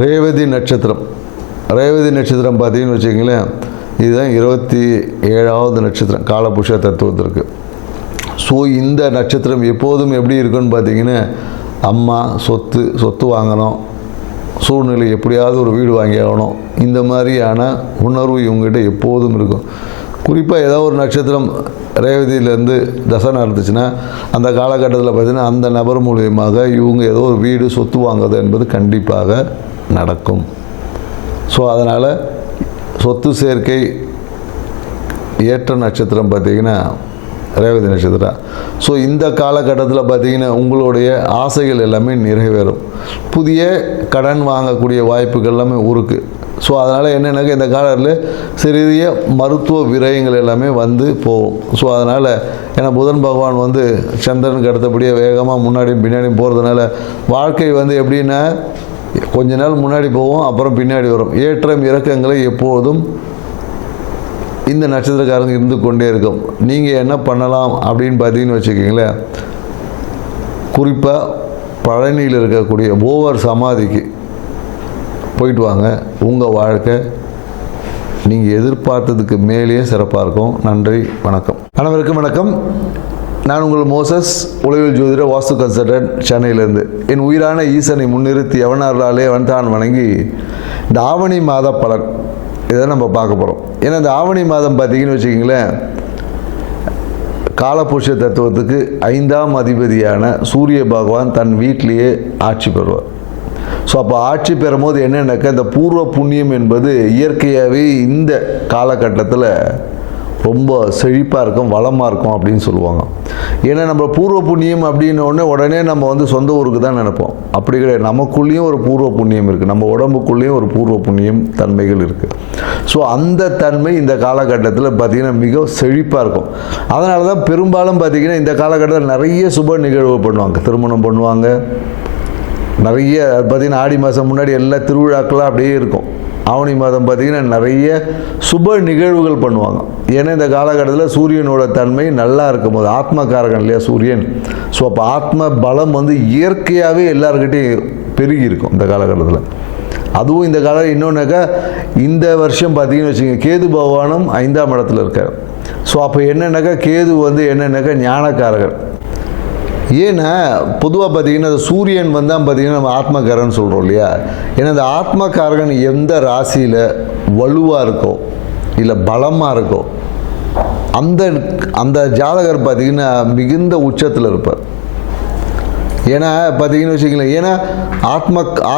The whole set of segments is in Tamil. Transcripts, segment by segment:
ரேவதி நட்சத்திரம். ரேவதி நட்சத்திரம் பார்த்தீங்கன்னு வச்சுக்கிங்களேன், இதுதான் 27வது நட்சத்திரம் காலபுருஷ தத்துவத்திற்கு. ஸோ இந்த நட்சத்திரம் எப்போதும் எப்படி இருக்குன்னு பார்த்தீங்கன்னா, அம்மா சொத்து வாங்கணும், சூழ்நிலை எப்படியாவது ஒரு வீடு வாங்கி ஆகணும், இந்த மாதிரியான உணர்வு இவங்ககிட்ட எப்போதும் இருக்கும். குறிப்பாக ஏதாவது ஒரு நட்சத்திரம் ரேவதியிலேருந்து தசை நடந்துச்சுன்னா அந்த காலகட்டத்தில் பார்த்திங்கன்னா அந்த நபர் மூலியமாக இவங்க ஏதோ ஒரு வீடு சொத்து வாங்குறது என்பது கண்டிப்பாக நடக்கும். ஸோ அதனால் சொத்து சேர்க்கை ஏற்ற நட்சத்திரம் பார்த்திங்கன்னா ரேவதி நட்சத்திரம். ஸோ இந்த காலகட்டத்தில் பார்த்திங்கன்னா உங்களுடைய ஆசைகள் எல்லாமே நிறைவேறும். புதிய கடன் வாங்கக்கூடிய வாய்ப்புகள் எல்லாமே இருக்குது. ஸோ அதனால் என்னென்னாக்க இந்த காலத்தில் சிறிய மருத்துவ விரயங்கள் எல்லாமே வந்து போகும். ஸோ அதனால் ஏன்னா புதன் பகவான் வந்து சந்திரனுக்கு அடுத்தபடியாக வேகமாக முன்னாடியும் பின்னாடியும் போகிறதுனால வாழ்க்கை வந்து எப்படின்னா கொஞ்ச நாள் முன்னாடி போவோம், அப்புறம் பின்னாடி வரும். ஏற்றம் இறக்கங்களை எப்போதும் இந்த நட்சத்திரக்காரங்க இருந்து கொண்டே இருக்கும். நீங்கள் என்ன பண்ணலாம் அப்படின்னு பார்த்தீங்கன்னு வச்சுக்கிங்களேன், குறிப்பாக பழனியில் இருக்கக்கூடிய போவர் சமாதிக்கு போயிட்டு வாங்க. உங்கள் வாழ்க்கை நீங்கள் எதிர்பார்த்ததுக்கு மேலேயே சிறப்பாக இருக்கும். நன்றி, வணக்கம். அனைவருக்கும் வணக்கம். நான் உங்கள் மோசஸ், உளவியல் ஜோதிட வாஸ்து கன்சல்டன்ட், சென்னையிலேருந்து. என் உயிரான ஈசனை முன்னிறுத்தி எவனார்களாலே அவன்தான் வணங்கி இந்த ஆவணி மாத பலன் இதை நம்ம பார்க்க போகிறோம். ஏன்னா இந்த ஆவணி மாதம் பார்த்தீங்கன்னு வச்சுக்கிங்களேன், காலபுருஷ தத்துவத்துக்கு 5ஆம் அதிபதியான சூரிய பகவான் தன் வீட்டிலேயே ஆட்சி பெறுவார். ஸோ அப்போ ஆட்சி பெறும்போது என்னென்னாக்கா இந்த பூர்வ புண்ணியம் என்பது இயற்கையாகவே இந்த காலகட்டத்தில் ரொம்ப செழிப்பாக இருக்கும், வளமாக இருக்கும் அப்படின்னு சொல்லுவாங்க. ஏன்னா நம்ம பூர்வ புண்ணியம் அப்படின்னோடனே உடனே நம்ம வந்து சொந்த ஊருக்கு தான் நினைப்போம். அப்படி கிடையாது. நமக்குள்ளேயும் ஒரு பூர்வ புண்ணியம் இருக்குது, நம்ம உடம்புக்குள்ளேயும் ஒரு பூர்வ புண்ணியம் தன்மைகள் இருக்குது. ஸோ அந்த தன்மை இந்த காலகட்டத்தில் பார்த்திங்கன்னா மிக செழிப்பாக இருக்கும். அதனால தான் பெரும்பாலும் பார்த்திங்கன்னா இந்த காலகட்டத்தில் நிறைய சுப நிகழ்வு பண்ணுவாங்க. திருமணம் பண்ணுவாங்க, நிறைய பார்த்திங்கன்னா ஆடி மாதம் முன்னாடி எல்லா திருவிழாக்களாக அப்படியே இருக்கும். ஆவணி மாதம் பார்த்திங்கன்னா நிறைய சுப நிகழ்வுகள் பண்ணுவாங்க. ஏன்னா இந்த காலகட்டத்தில் சூரியனோட தன்மை நல்லா இருக்கும் போது, ஆத்மகாரகன் இல்லையா சூரியன். ஸோ அப்போ ஆத்ம பலம் வந்து இயற்கையாகவே எல்லாருக்கிட்டையும் பெருகி இருக்கும் இந்த காலகட்டத்தில். அதுவும் இந்த காலம் இன்னொன்றாக்கா இந்த வருஷம் பார்த்திங்கன்னு வச்சுக்கோங்க, கேது பகவானும் 5ஆம் இடத்துல இருக்கார். ஸோ அப்போ என்னென்னாக்கா கேது வந்து என்னென்னாக்கா ஞானக்காரகன். ஏன்னா பொதுவாக பார்த்திங்கன்னா சூரியன் வந்தால் பார்த்திங்கன்னா நம்ம ஆத்மகாரகன் சொல்கிறோம் இல்லையா. ஏன்னா இந்த ஆத்மகாரகன் எந்த ராசியில் வலுவாக இருக்கோ இல்லை பலமாக இருக்கோ அந்த ஜாதகர் பார்த்திங்கன்னா மிகுந்த உச்சத்தில் இருப்பார். ஏன்னா பார்த்திங்கன்னு வச்சுக்கலாம், ஏன்னா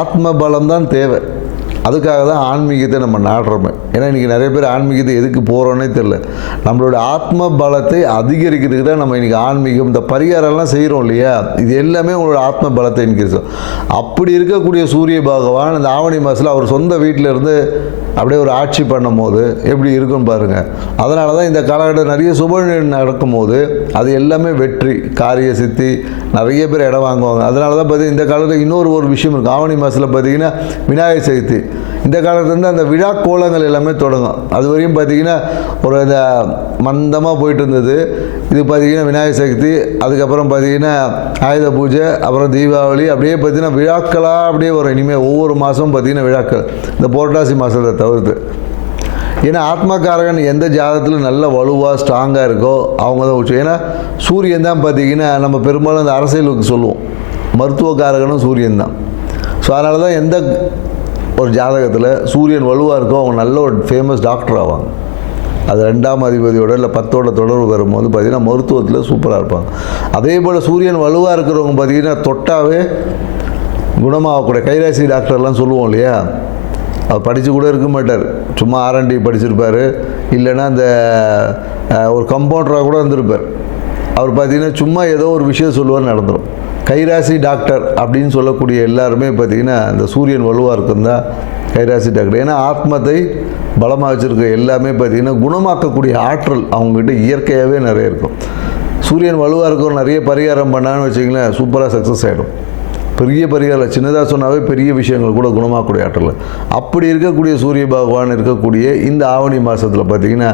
ஆத்ம பலம் தான் தேவை. அதுக்காக தான் ஆன்மீகத்தை நம்ம நாடுறோமே. ஏன்னா இன்றைக்கி நிறைய பேர் ஆன்மீகத்தை எதுக்கு போகிறோன்னே தெரில. நம்மளோட ஆத்ம பலத்தை அதிகரிக்கிறதுக்கு தான் நம்ம இன்றைக்கி ஆன்மீகம் இந்த பரிகாரம்லாம் செய்கிறோம் இல்லையா. இது எல்லாமே உங்களோட ஆத்ம பலத்தை இன்க்ரீஸ். அப்படி இருக்கக்கூடிய சூரிய பகவான் இந்த ஆவணி மாதத்தில் அவர் சொந்த வீட்டில் இருந்து அப்படியே ஒரு ஆட்சி பண்ணும் போது எப்படி இருக்குன்னு பாருங்கள். அதனால தான் இந்த காலகட்டம் நிறைய சுப நடக்கும் போது அது எல்லாமே வெற்றி, காரிய சித்தி, நிறைய பேர் இடம் வாங்குவாங்க. அதனால தான் பார்த்தீங்கன்னா இந்த காலத்தில் இன்னொரு விஷயம் இருக்குது. ஆவணி மாதத்தில் பார்த்திங்கன்னா விநாயகர் சதுர்த்தி. இந்த காலத்துலேருந்து அந்த விழா கோலங்கள் எல்லாமே தொடங்கும். அது வரையும் பார்த்திங்கன்னா ஒரு இந்த மந்தமாக போயிட்டு இருந்தது. இது பார்த்திங்கன்னா விநாயகர் சதுர்த்தி, அதுக்கப்புறம் பார்த்திங்கன்னா ஆயுத பூஜை, அப்புறம் தீபாவளி, அப்படியே பார்த்திங்கன்னா விழாக்களாக அப்படியே வரும். இனிமேல் ஒவ்வொரு மாதமும் பார்த்திங்கன்னா விழாக்கள், இந்த புரட்டாசி மாதத்தை தவிர்த்து. ஏன்னா ஆத்மகாரகன் எந்த ஜாதகத்தில் நல்ல வலுவாக ஸ்ட்ராங்காக இருக்கோ அவங்க தான் உச்சம். ஏன்னா சூரியன் தான் பார்த்திங்கன்னா நம்ம பெரும்பாலும் அந்த அரசியலுக்கு சொல்லுவோம், மருத்துவக்காரகனும் சூரியன் தான். ஸோ அதனால தான் எந்த ஒரு ஜாதகத்தில் சூரியன் வலுவாக இருக்கோ அவங்க நல்ல ஒரு ஃபேமஸ் டாக்டர் ஆவாங்க. அது 2ஆம் அதிபதியோட இல்லை 10ஓட தொடர்பு வரும்போது பார்த்திங்கன்னா மருத்துவத்தில் சூப்பராக இருப்பாங்க. அதே போல் சூரியன் வலுவாக இருக்கிறவங்க பார்த்திங்கன்னா தொட்டாவே குணமாகக்கூடிய கைராசி டாக்டர்லாம் சொல்லுவோம் இல்லையா. அவர் படித்து கூட இருக்க மாட்டார், சும்மா R&D படிச்சிருப்பார், இல்லைன்னா அந்த ஒரு கம்பவுண்டராக கூட இருந்திருப்பார். அவர் பார்த்திங்கன்னா சும்மா ஏதோ ஒரு விஷயம் சொல்லுவார், நடந்துடும். கைராசி டாக்டர் அப்படின்னு சொல்லக்கூடிய எல்லாருமே பார்த்திங்கன்னா இந்த சூரியன் வலுவாக இருக்குந்தான் கைராசி டாக்டர். ஏன்னா ஆத்மத்தை பலமாக வச்சுருக்க எல்லாமே பார்த்திங்கன்னா குணமாக்கக்கூடிய ஆற்றல் அவங்ககிட்ட இயற்கையாகவே நிறைய இருக்கும். சூரியன் வலுவாக இருக்கிற நிறைய பரிகாரம் பண்ணான்னு வச்சிங்களேன், சூப்பராக சக்ஸஸ் ஆகிடும். பெரிய பரிகாரம் சின்னதாக சொன்னாவே பெரிய விஷயங்கள் கூட குணமாக்கக்கூடிய ஆற்றல். அப்படி இருக்கக்கூடிய சூரிய பகவான் இருக்கக்கூடிய இந்த ஆவணி மாதத்தில் பார்த்திங்கன்னா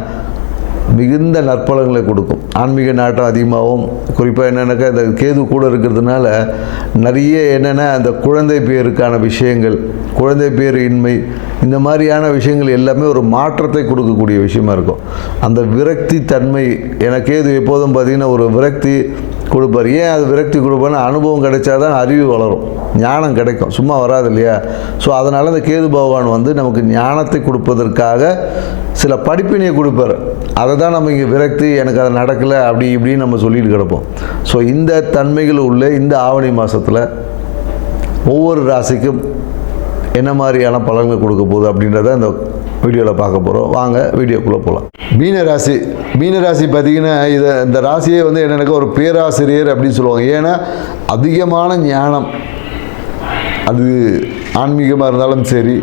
மிகுந்த நற்பலன்களை கொடுக்கும். ஆன்மீக நாட்டம் அதிகமாகவும், குறிப்பாக என்னென்னாக்கா இந்த கேது கூட இருக்கிறதுனால நிறைய என்னென்னா அந்த குழந்தை பேருக்கான விஷயங்கள், குழந்தை பேர் இன்மை, இந்த மாதிரியான விஷயங்கள் எல்லாமே ஒரு மாற்றத்தை கொடுக்கக்கூடிய விஷயமா இருக்கும். அந்த விரக்தி தன்மை, எனக்கு கேது எப்போதும் பார்த்திங்கன்னா ஒரு விரக்தி கொடுப்பார். ஏன் அது விரக்தி கொடுப்பார்னா, அனுபவம் கிடைச்சாதான் அறிவு வளரும், ஞானம் கிடைக்கும், சும்மா வராது இல்லையா? ஸோ அதனால் அந்த கேது பகவான் வந்து நமக்கு ஞானத்தை கொடுப்பதற்காக சில படிப்பினையை கொடுப்பார். அதை தான் நம்ம இங்கே விரக்தி, எனக்கு அது நடக்கலை அப்படி இப்படின்னு நம்ம சொல்லிட்டு கிடப்போம். ஸோ இந்த தன்மைகள் உள்ள இந்த ஆவணி மாதத்தில் ஒவ்வொரு ராசிக்கும் என்ன மாதிரியான பலன்கள் கொடுக்க போகுது அப்படின்றத இந்த வீடியோவில் பார்க்க போகிறோம். வாங்க வீடியோக்குள்ளே போகலாம். மீனராசி. மீனராசி பார்த்திங்கன்னா இந்த ராசியே வந்து என்னென்னாக்கா ஒரு பேராசிரியர் அப்படின்னு சொல்லுவாங்க. ஏன்னா அதிகமான ஞானம், அது ஆன்மீகமாக இருந்தாலும் சரி,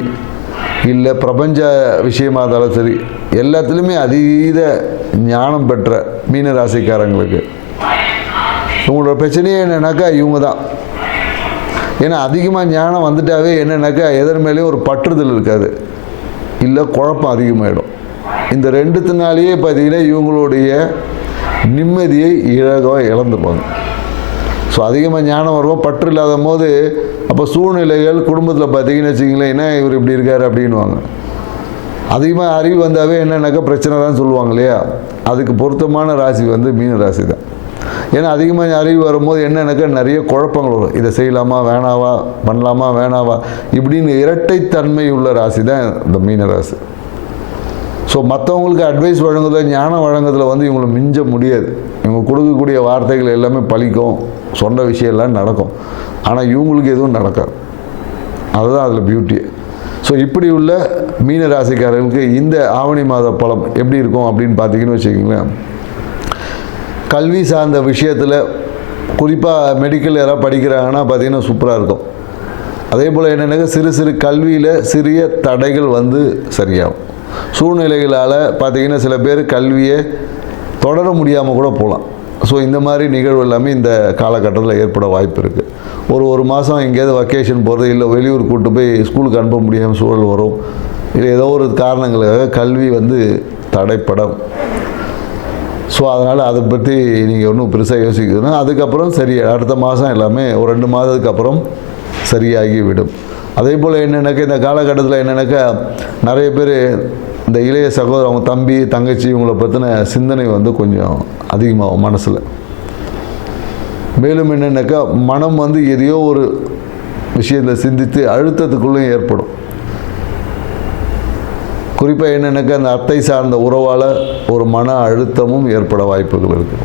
இல்லை பிரபஞ்ச விஷயமாக இருந்தாலும் சரி, எல்லாத்துலேயுமே அதீத ஞானம் பெற்ற மீனராசிக்காரங்களுக்கு உங்களோட பிரச்சனையே என்னென்னாக்கா இவங்க தான். ஏன்னா அதிகமாக ஞானம் வந்துட்டாவே என்னென்னாக்கா எதன் மேலேயும் ஒரு பற்றுதல் இருக்காது, இல்லை குழப்பம் அதிகமாகிடும். இந்த ரெண்டுத்தினாலேயே பார்த்திங்கன்னா இவங்களுடைய நிம்மதியை இழந்துருப்பாங்க. ஸோ அதிகமாக ஞானம் வருவோம், பற்று இல்லாத போது அப்போ சூழ்நிலைகள் குடும்பத்தில் பார்த்திங்கன்னு வச்சிங்களேன், என்ன இவர் இப்படி இருக்கார் அப்படின்வாங்க. அதிகமாக அறிவு வந்தாவே என்னென்னாக்கா பிரச்சனை தான் சொல்லுவாங்க இல்லையா? அதுக்கு பொருத்தமான ராசி வந்து மீன ராசி தான். ஏன்னா அதிகமாக அறிவு வரும்போது என்னென்னாக்கா நிறைய குழப்பங்கள் வரும். இதை செய்யலாமா வேணாவா, பண்ணலாமா வேணாவா, இப்படின்னு இரட்டைத்தன்மை உள்ள ராசி தான் இந்த மீன ராசி. ஸோ மற்றவங்களுக்கு அட்வைஸ் வழங்குறதுல, ஞானம் வழங்குறதுல வந்து இவங்களை மிஞ்ச முடியாது. இவங்க கொடுக்கக்கூடிய வார்த்தைகள் எல்லாமே பலிக்கும், சொன்ன விஷயம் எல்லாம் நடக்கும். ஆனால் இவங்களுக்கு எதுவும் நடக்காது. அதுதான் அதில் பியூட்டி. ஸோ இப்படி உள்ள மீன ராசிக்காரர்களுக்கு இந்த ஆவணி மாத பலம் எப்படி இருக்கும் அப்படின்னு பார்த்தீங்கன்னு வச்சுக்கிங்களேன், கல்வி சார்ந்த விஷயத்தில் குறிப்பாக மெடிக்கல் யாராவது படிக்கிறாங்கன்னா பார்த்திங்கன்னா சூப்பராக இருக்கும். அதே போல் என்னென்னாக்கா சிறு சிறு கல்வியில் சிறிய தடைகள் வந்து சரியாகும். சூழ்நிலைகளால் பார்த்திங்கன்னா சில பேர் கல்வியை தொடர முடியாமல் கூட போகலாம். ஸோ இந்த மாதிரி நிகழ்வு எல்லாமே இந்த காலகட்டத்தில் ஏற்பட வாய்ப்பு இருக்குது. ஒரு மாதம் எங்கேயாவது வக்கேஷன் போகிறது, இல்லை வெளியூர் கூப்பிட்டு போய் ஸ்கூலுக்கு அனுப்ப முடியாமல் சூழல் வரும், இல்லை ஏதோ ஒரு காரணங்களுக்காக கல்வி வந்து தடைப்படும். ஸோ அதனால் அதை பற்றி நீங்கள் ஒன்றும் பெருசாக யோசிக்கிறதுனா அதுக்கப்புறம் சரி, அடுத்த மாதம் எல்லாமே ஒரு 2 மாதத்துக்கு அப்புறம் சரியாகி விடும். அதே போல் என்னென்னாக்கா இந்த காலகட்டத்தில் என்னென்னாக்கா நிறைய பேர் இந்த இளைய சகோதரர், அவங்க தம்பி தங்கச்சி, இவங்களை பற்றின சிந்தனை வந்து கொஞ்சம் அதிகமாகும் மனசில். மேலும் என்னென்னாக்கா மனம் வந்து எதையோ ஒரு விஷயத்தை சிந்தித்து அழுத்தத்துக்குள்ளேயும் ஏற்படும். குறிப்பாக என்னென்னாக்கா அந்த அத்தை சார்ந்த உறவால் ஒரு மன அழுத்தமும் ஏற்பட வாய்ப்புகள் இருக்குது.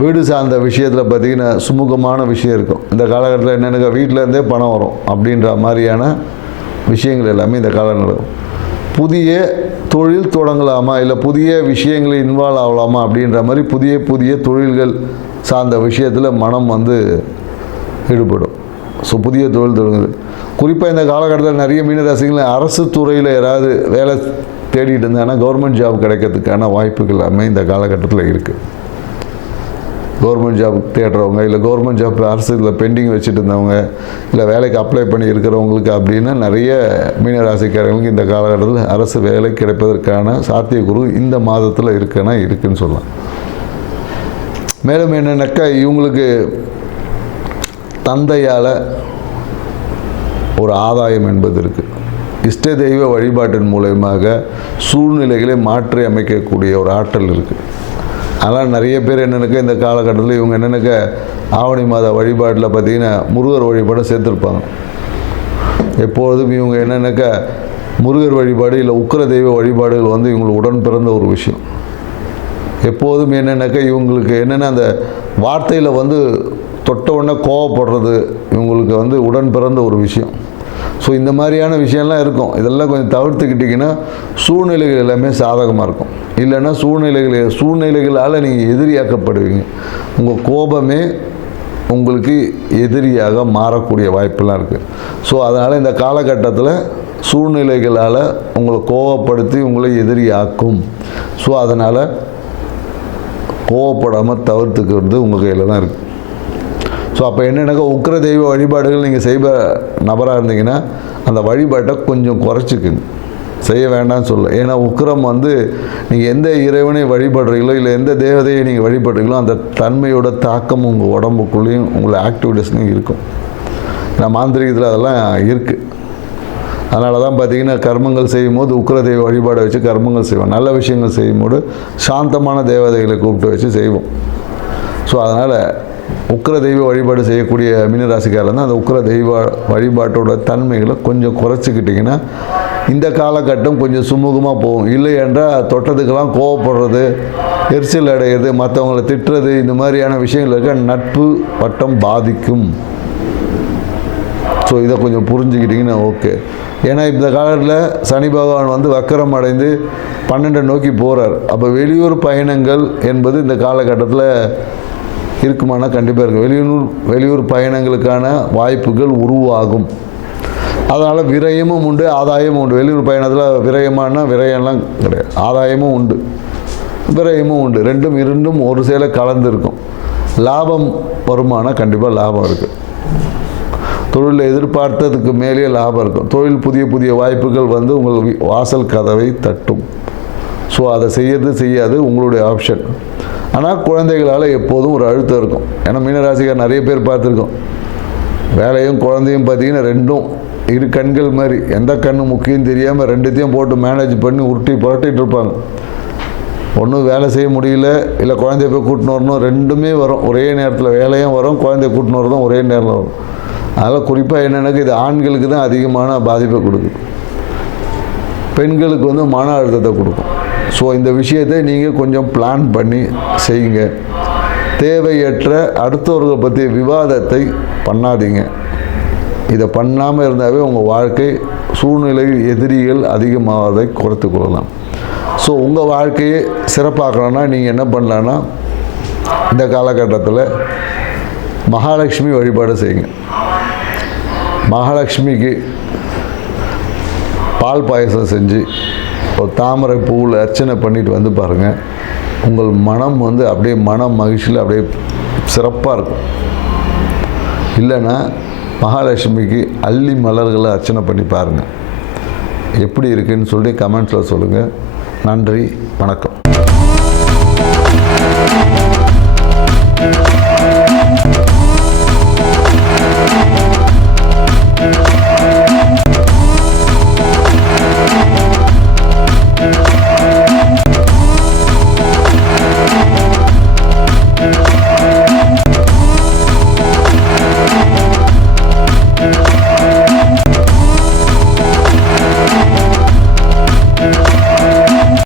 வீடு சார்ந்த விஷயத்தில் பார்த்திங்கன்னா சுமூகமான விஷயம் இருக்கும். இந்த காலகட்டத்தில் என்னென்னாக்கா வீட்டிலேருந்தே பணம் வரும் அப்படின்ற மாதிரியான விஷயங்கள் எல்லாமே இந்த காலம் நடக்கும். புதிய தொழில் தொடங்கலாமா, இல்லை புதிய விஷயங்களில் இன்வால்வ் ஆகலாமா அப்படின்ற மாதிரி புதிய தொழில்கள் சார்ந்த விஷயத்தில் மனம் வந்து ஈடுபடும். ஸோ புதிய தொழில் தொடங்குது. குறிப்பாக இந்த காலகட்டத்தில் நிறைய மீனராசிகள் அரசு துறையில் யாராவது வேலை தேடிட்டு இருந்தாங்கன்னா கவர்மெண்ட் ஜாப் கிடைக்கிறதுக்கான வாய்ப்புகள் எல்லாமே இந்த காலகட்டத்தில் இருக்குது. கவர்மெண்ட் ஜாப் தேடுறவங்க, இல்லை கவர்மெண்ட் ஜாப் அரசு இதில் பெண்டிங் வச்சுட்டு இருந்தவங்க, இல்லை வேலைக்கு அப்ளை பண்ணி இருக்கிறவங்களுக்கு அப்படின்னு நிறைய மீனராசிக்காரங்களுக்கு இந்த காலகட்டத்தில் அரசு வேலை கிடைப்பதற்கான சாத்தியக்கூறு இந்த மாதத்தில் இருக்குன்னு சொல்லலாம். மேலும் என்னென்னாக்கா இவங்களுக்கு தந்தையால் ஒரு ஆதாயம் என்பது இருக்குது. இஷ்ட தெய்வ வழிபாட்டின் மூலமாக சூழ்நிலைகளை மாற்றி அமைக்கக்கூடிய ஒரு ஆற்றல் இருக்குது. அதனால் நிறைய பேர் என்னென்னாக்கா இந்த காலகட்டத்தில் இவங்க என்னென்னாக்கா ஆவணி மாத வழிபாட்டில் பார்த்திங்கன்னா முருகர் வழிபாடு சேர்த்துருப்பாங்க. எப்பொழுதும் இவங்க என்னென்னாக்கா முருகர் வழிபாடு இல்லை உக்கிர தெய்வ வழிபாடுகள் வந்து இவங்களுக்கு உடன் பிறந்த ஒரு விஷயம். எப்போதும் என்னென்னாக்கா இவங்களுக்கு என்னென்னா அந்த வார்த்தையில் வந்து தொட்ட உடனே கோவப்படுறது இவங்களுக்கு வந்து உடன் பிறந்த ஒரு விஷயம். ஸோ இந்த மாதிரியான விஷயம்லாம் இருக்கும். இதெல்லாம் கொஞ்சம் தவிர்த்துக்கிட்டிங்கன்னா சூழ்நிலைகள் எல்லாமே சாதகமாக இருக்கும். இல்லைன்னா சூழ்நிலைகளால் நீங்கள் எதிரியாக்கப்படுவீங்க. உங்கள் கோபமே உங்களுக்கு எதிரியாக மாறக்கூடிய வாய்ப்பெல்லாம் இருக்குது. ஸோ அதனால் இந்த காலகட்டத்தில் சூழ்நிலைகளால் உங்களை கோபப்படுத்தி உங்களை எதிரியாக்கும். ஸோ அதனால் கோவப்படாமல் தவிர்த்துக்கிறது உங்கள் கையில் தான் இருக்குது. ஸோ அப்போ என்னென்னாக்கா உக்கிர தெய்வ வழிபாடுகள் நீங்கள் செய்கிற நபராக இருந்தீங்கன்னா அந்த வழிபாட்டை கொஞ்சம் குறைச்சிக்குங்க. செய்ய வேண்டாம்னு சொல்ல. ஏன்னா உக்கிரம் வந்து நீங்கள் எந்த இறைவனை வழிபடுறீங்களோ இல்லை எந்த தேவதையை நீங்கள் வழிபடுறீங்களோ அந்த தன்மையோட தாக்கம் உங்கள் உடம்புக்குள்ளேயும் உங்களை ஆக்டிவிட்டீஸ்லையும் இருக்கும். ஏன்னா மாந்திரிகத்தில் அதெல்லாம் இருக்குது. அதனால தான் பார்த்திங்கன்னா கர்மங்கள் செய்யும்போது உக்கிர தெய்வ வழிபாடை வச்சு கர்மங்கள் செய்வோம். நல்ல விஷயங்கள் செய்யும்போது சாந்தமான தேவதைகளை கூப்பிட்டு வச்சு செய்வோம். ஸோ அதனால் உக்கிர தெய்வ வழிபாடு செய்யக்கூடிய மீனராசிக்காரர் தான் அந்த உக்கிர தெய்வ வழிபாட்டோட தன்மைகளை கொஞ்சம் குறைச்சிக்கிட்டிங்கன்னா இந்த காலகட்டம் கொஞ்சம் சுமூகமாக போகும். இல்லை என்றால் தொட்டதுக்கெல்லாம் கோவப்படுறது, எரிச்சல் அடையிறது, மற்றவங்களை திட்டுறது, இந்த மாதிரியான விஷயங்களுக்கு நட்பு வட்டம் பாதிக்கும். ஸோ இதை கொஞ்சம் புரிஞ்சுக்கிட்டிங்கன்னா ஓகே. ஏன்னா இந்த காலத்தில் சனி பகவான் வந்து வக்கரம் அடைந்து 12 நோக்கி போகிறார். அப்போ வெளியூர் பயணங்கள் என்பது இந்த காலகட்டத்தில் இருக்குமானா கண்டிப்பாக இருக்குது. வெளியூர் பயணங்களுக்கான வாய்ப்புகள் உருவாகும். அதனால் விரயமும் உண்டு, ஆதாயமும் உண்டு. வெளியூர் பயணத்தில் விரயமானா விரயம்லாம் கிடையாது, ஆதாயமும் உண்டு, விரயமும் உண்டு. இரண்டும் ஒரு சேலை கலந்துருக்கும். லாபம் வருமானம் கண்டிப்பாக லாபம் இருக்குது. தொழிலில் எதிர்பார்த்ததுக்கு மேலே லாபம் இருக்கும். தொழில் புதிய வாய்ப்புகள் வந்து உங்கள் வாசல் கதவை தட்டும். ஸோ அதை செய்யாது உங்களுடைய ஆப்ஷன். ஆனால் குழந்தைகளால் எப்போதும் ஒரு அழுத்தம் இருக்கும். ஏன்னா மீனராசிக்கார் நிறைய பேர் பார்த்துருக்கோம். வேலையும் குழந்தையும் பார்த்திங்கன்னா ரெண்டும் இரு கண்கள் மாதிரி, எந்த கண்ணு முக்கியம் தெரியாமல் ரெண்டுத்தையும் போட்டு மேனேஜ் பண்ணி உருட்டி புரட்டிகிட்டு இருப்பாங்க. ஒன்றும் வேலை செய்ய முடியல, இல்லை குழந்தைய போய் கூட்டின்னு வரணும், ரெண்டுமே வரும் ஒரே நேரத்தில். வேலையும் வரும், குழந்தைய கூட்டின்னு வரதும் ஒரே நேரில் வரும். அதனால் குறிப்பாக என்னென்னாக்கா இது ஆண்களுக்கு தான் அதிகமான பாதிப்பை கொடுக்குது, பெண்களுக்கு வந்து மன அழுத்தத்தை கொடுக்கும். ஸோ இந்த விஷயத்தை நீங்கள் கொஞ்சம் பிளான் பண்ணி செய்யுங்க. தேவையற்ற அடுத்தவர்களை பற்றிய விவாதத்தை பண்ணாதீங்க. இதை பண்ணாமல் இருந்தாவே உங்கள் வாழ்க்கை சூழ்நிலையில் எதிரிகள் அதிகமாவதை குறைத்து கொள்ளலாம். ஸோ உங்கள் வாழ்க்கையை சிறப்பாக்கணும்னா நீங்கள் என்ன பண்ணலான்னா இந்த காலகட்டத்தில் மகாலட்சுமி வழிபாடு செய்யுங்க. மகாலட்சுமிக்கு பால் பாயசம் செஞ்சு ஒரு தாமரை பூவில் அர்ச்சனை பண்ணிட்டு வந்து பாருங்கள். உங்கள் மனம் வந்து அப்படியே மகிழ்ச்சியில் அப்படியே சிறப்பாக இருக்கும். இல்லைன்னா மகாலட்சுமிக்கு அல்லி மலர்களை அர்ச்சனை பண்ணி பாருங்கள். எப்படி இருக்குன்னு சொல்லி கமெண்ட்ஸில் சொல்லுங்கள். நன்றி, வணக்கம்.